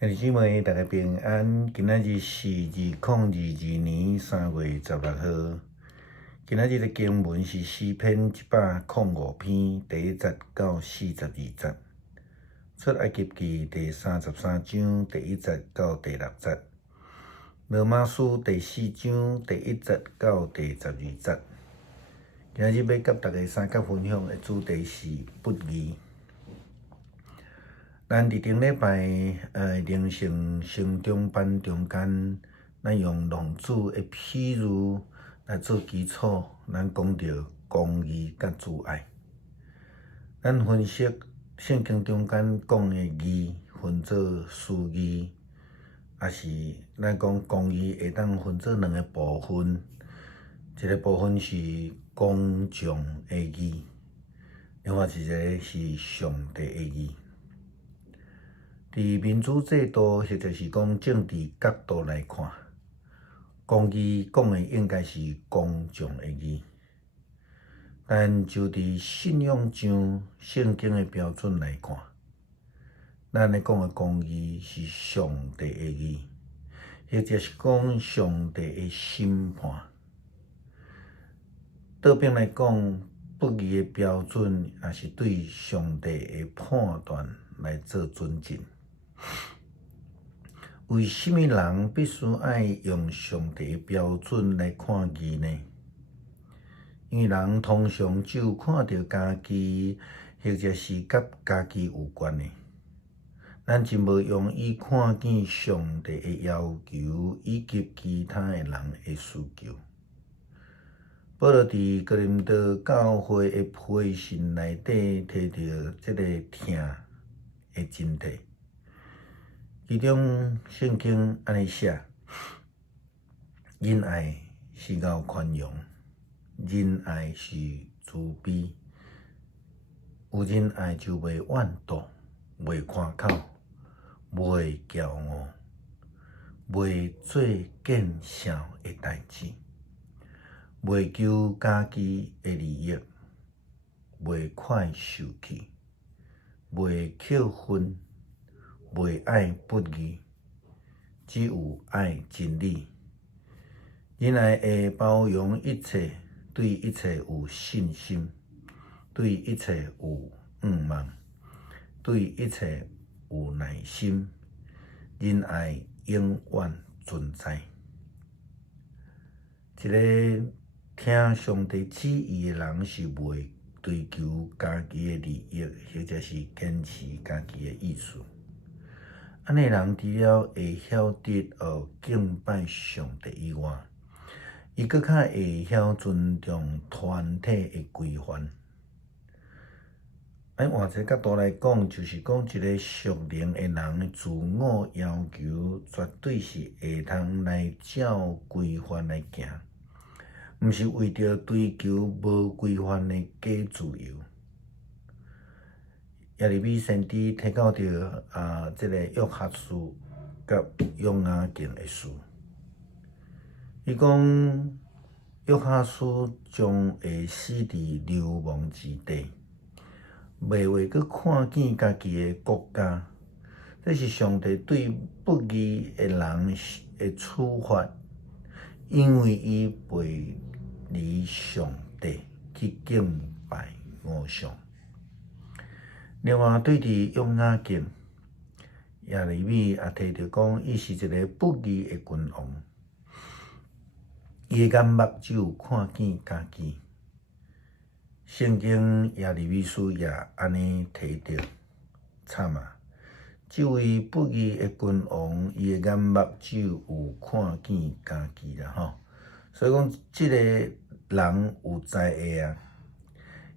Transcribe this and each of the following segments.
兄弟姊妹，大家平安。今仔日是2022年3月16号。今仔日的经文是诗篇105篇第1节到42节，出埃及记第33章第1节到第6节，罗马书第4章第1节到第12节。今仔日要甲大家三角分享的主题是不义。咱伫顶礼拜灵性升中班中间，咱用浪子的譬喻来做基础，咱讲到公义甲自爱。咱分析圣经中间讲的义，分做私义，也是咱讲公义会当分做两个部分，一个部分是公众的义，另外一个是上帝的义。伫民主制度或者是讲政治角度来看，公义讲的应该是公众的义，但就伫信仰上圣经的标准来看，咱咧讲的公义是上帝的义，或者是讲上帝的审判。倒边来讲，不义的标准也是对上帝的判断来做尊敬。为什么人必须爱用上帝的标准来看义呢？因为人通常只有看到家己，或者是甲家己有关的，咱真无容易看见上帝的要求以及其他的人的需求。保罗伫哥林多教会的会信内底提到这个听的真谛。其中圣经安尼写：仁爱是够宽容，仁爱是慈悲，有仁爱就袂怨妒，袂夸口，袂骄傲，袂做见笑的代志，袂求家己的利益，袂快受气，袂扣分。袂爱不义，只有爱真理。仁爱会包容一切，对一切有信心，对一切有盼望，对一切有耐心。仁爱永远存在。一个听上帝旨意的人是袂追求家己的利益，或者是坚持家己的意思。安尼人除了会晓得敬拜上帝以外，伊搁较会晓尊重团体的规范。按换一个角度来讲，就是讲一个属灵的人的自我要求，绝对是会通来照规范来行，毋是为着追求无规范的假自由。耶利米先知提到着这个约哈书甲约雅敬的事。伊讲约哈书将会死伫流亡之地，袂会去看见家己的国家。这是上帝对不义的人的处罚，因为伊背离上帝去敬拜偶像。另外，对伫约雅敬，耶利米也提到讲，伊是一个不义的君王，伊的眼目只有看见家己。圣经耶利米书也安尼提到，惨啊！这位不义的君王，伊的眼目只有看见家己啦吼。所以讲，这个人有才会啊！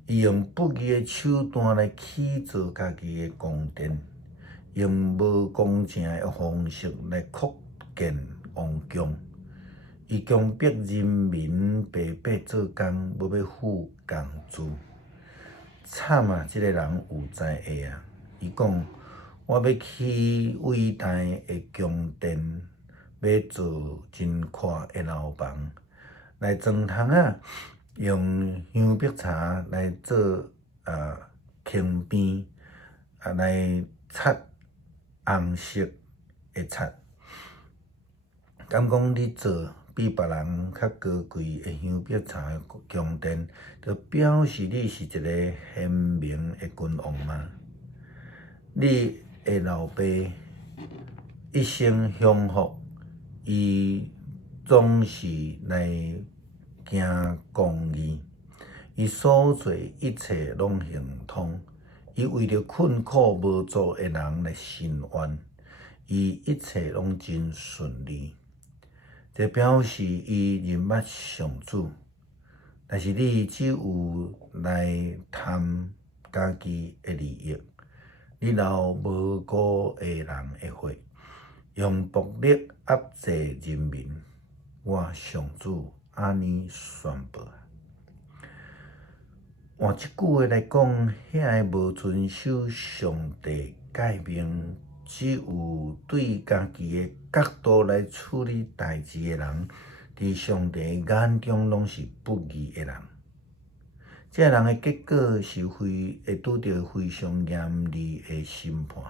伊用不义的手段来起造家己的宫殿，用无公正的方式来扩建王宫。伊强迫人民白白做工，要付工资。惨啊！这个人有才会啊！伊讲：我要起伟大的宫殿，要做真宽的楼房，来装窗啊！用香碧茶来做轻边，来擦红色会擦。敢讲你做比别人较高贵的香笔茶的宫殿，就表示你是一个贤明的君王吗？你的老爸一生享福，伊总是来行公义，伊所做一切拢行通。伊为着困苦无助的人来伸冤，伊一切拢真顺利。这表示伊认捌上主，但是你只有来贪家己的利益，你留无辜的人的血，用暴力压制人民。我上主安尼宣布。换一句话来讲，遐个无遵守上帝诫命，只有对家己的角度来处理代志的人，伫上帝眼中拢是不义的人。这人的结果是会拄到非常严厉的审判。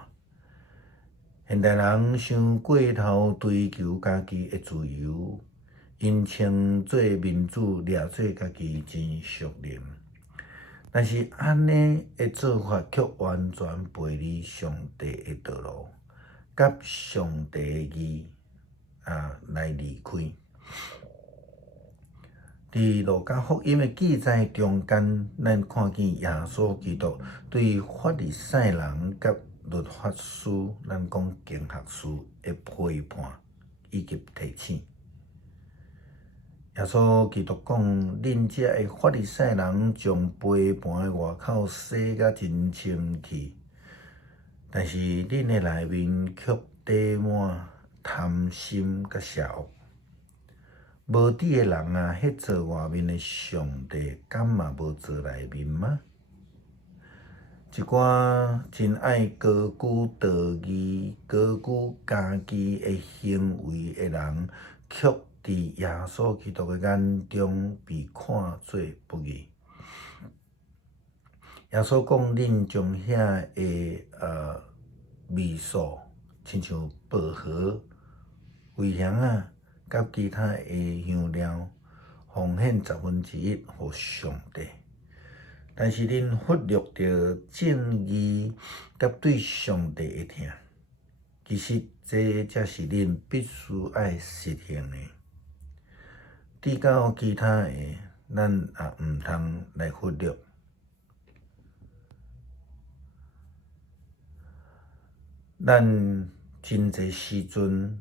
现代人想过头追求家己的自由，因称做民主，掠做家己真属灵。但是安尼的做法却完全背离上帝的道路，甲上帝的义来离开。伫路加福音的记载中间，咱看见耶稣基督对法利赛人甲律法师，咱讲经学师的批判以及提醒。耶稣基督讲：恁遮的法利赛人将杯盘的外口洗甲真清气，但是恁的内面却堆满贪心甲邪恶。无知的人啊，迄做外面的上帝，敢嘛无做内面吗？一寡真爱高举道义、高举家己的行为的人，却伫耶稣基督的眼中被看做不义。耶稣讲：恁将遐的味素，亲像薄荷、茴香甲其他的香料，奉献1/10互上帝。但是恁忽略着正义甲对上帝的疼，其实这才是恁必须爱实行的。对到其他的，咱也毋通来忽略。咱真侪时阵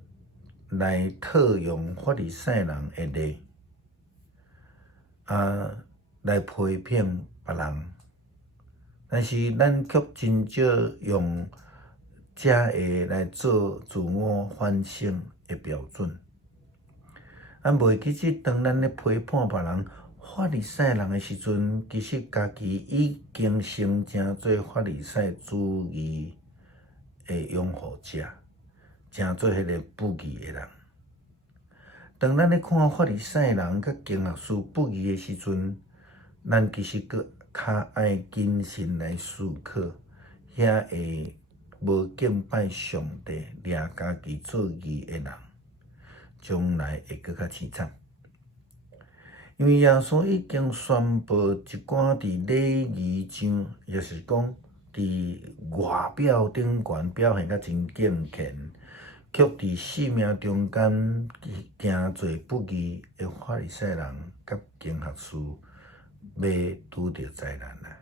来套用法利赛人的例，来批评别人，但是咱却真少用这个来做自我反省的标准。袂记即当咱咧批判别人法利赛人的时阵，其实家己已经成正做法利赛主义的拥护者，成做迄个不义的人。当咱咧看法利赛人甲经学师不义的时阵，咱其实搁较爱谨慎来思考，遐会无敬拜上帝、掠家己做义的人，将来会搁较凄惨。因为耶稣已经宣布一寡伫礼仪上，也是讲伫外表顶悬表现甲真敬虔，却伫性命中间行做不义的法利赛人甲经学师，要拄着灾难啦！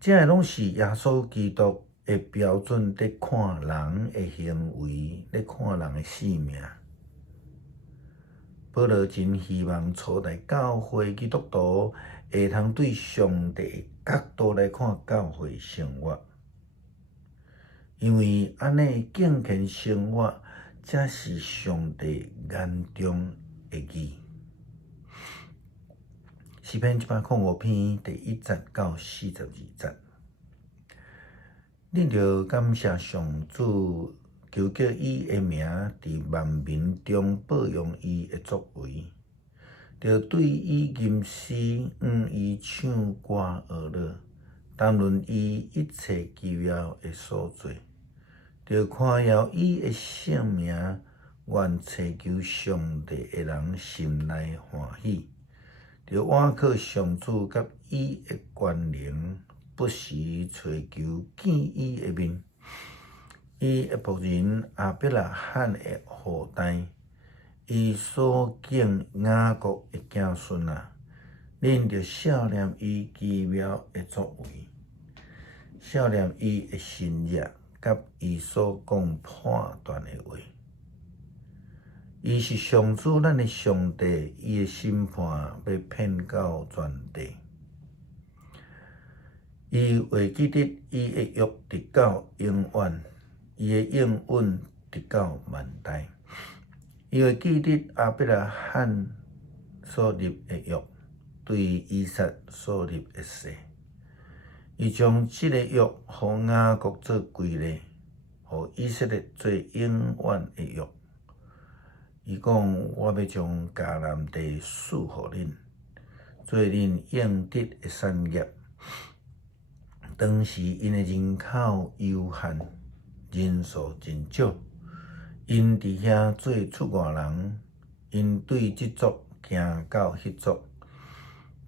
这个拢是耶稣基督的标准，在看人的行为，在看人的性命。保罗真希望初代教会基督徒会通对上帝的角度来看教会生活，因为安尼敬虔生活才是上帝眼中的义。诗篇105篇第1节到42节，恁着感谢上主，求叫伊的名伫万民中报扬伊的作为，着对伊吟诗，伊唱歌学乐，谈论伊一切奇妙的所做，着看邀伊的性命，愿祈求上帝的人心内欢喜，着倚靠上主甲伊的权能，不时找求见伊的面。伊的仆人亚伯拉罕的后代，伊所敬雅各的子孙啊，恁着少念伊奇妙的作为，少念伊的新约，甲伊所讲判断的话。伊是上主咱的上帝，伊的审判要遍到全地。伊会记得伊的约直到永远，伊的应允直到万代。伊会记得亚伯拉罕所立的约，对以撒所立的誓。伊将即个约，互雅各做规例，互以色列做永远的约。伊讲：我要将迦南地赐互恁，做恁应得的产业。当时因的人口有限，人数真少，因伫遐做出外人，因对即族行到迄族，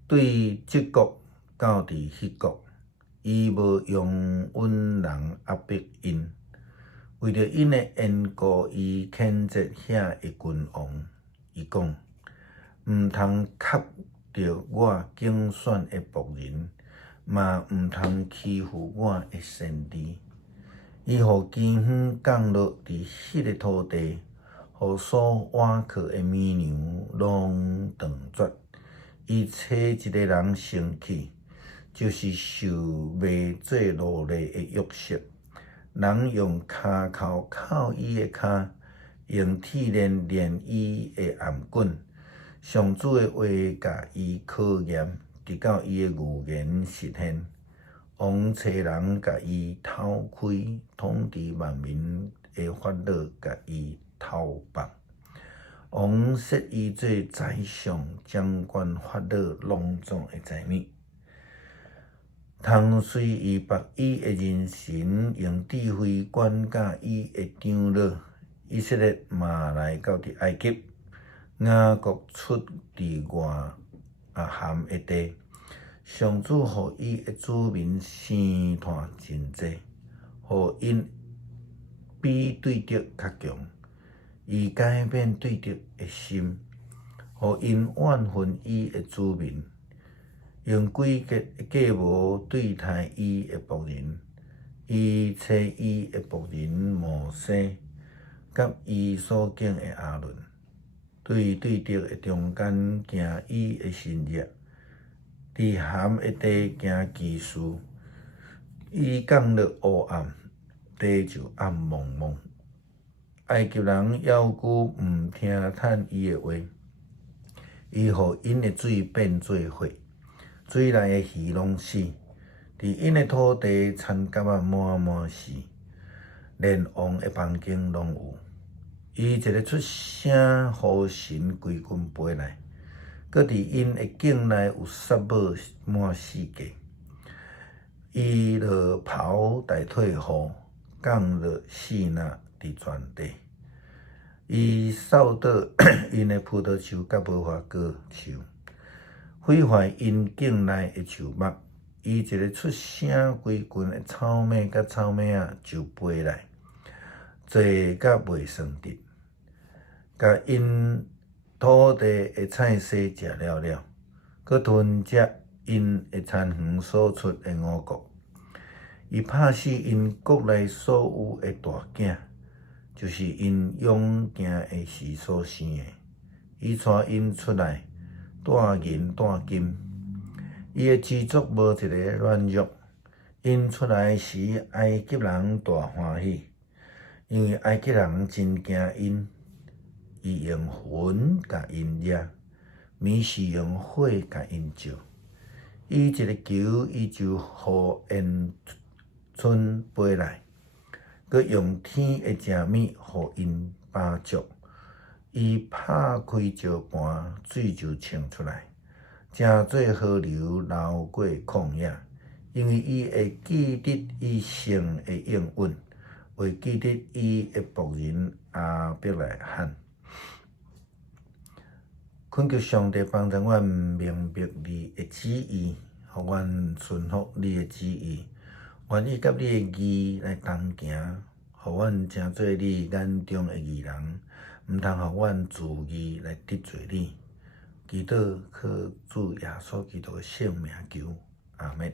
对即国到伫迄国，伊无用阮人压迫因。为着因的缘故，伊谴责遐的君王。伊讲：毋通磕着我竞选的仆人，嘛毋通欺负我的先知。伊互金远降落伫迄个土地，互所倚靠的绵羊拢断绝。伊找一个人生气，就是受卖做奴隶的约瑟。人用骹扣扣伊的骹，用铁链链伊的颔棍。上主的话甲伊考验，直到伊的预言实现。王找人甲伊偷开，统治万民的法老甲伊偷放。王设伊做宰相，掌管法老隆重的财物。通随伊别伊的人神，用智慧管教伊的长老。以色列嘛来到伫埃及，雅各出伫外含的地。上主互伊的子民生团真济，互因比对敌较强。伊改变对敌的心，互因怨恨伊的子民。用诡计的计谋对待伊的仆人，伊找伊的仆人摩西，甲伊所敬的亚伦，对敌的中间行伊的新约，伫含的地行奇事。伊降落黑暗，地就暗蒙蒙。埃及人要求毋听趁伊的话，伊互因的水变做火。水内的鱼拢死，伫因的土地田蛤仔满满是，连王的房间拢有。伊一个出声，呼神规群飞来，搁伫因的境内有杀母满世界。伊落庖大退雨，降落四那伫全地。伊扫倒因的葡萄树甲无花果树。毁坏因境内的树木，伊一个出声，规群的草蜢甲草蜢仔就飞来，多甲袂算得，甲因土地的菜色食了了，佮吞食因的田园所出的五谷。伊拍死因国内所有的大囝，就是因勇行的时所生的。伊带因出来。带银带金，伊的支族无一个软弱。因出来时，埃及人大欢喜，因为埃及人真惊因。伊用云甲因惹，米是用火甲因照。伊一个球，伊就互因春飞来，佮用天的食物互因饱足。伊拍开石盘，水就冲出来，正做河流流过旷野。因为伊会记得伊神的应允，为记得伊的仆人亚伯来罕。恳求上帝帮助阮明白你的旨意，互阮顺服你的旨意，愿意甲你的义来同行，互阮成做你眼中的义人，毋通互阮自义来得罪你。祈祷靠主耶稣基督的圣名求，阿门。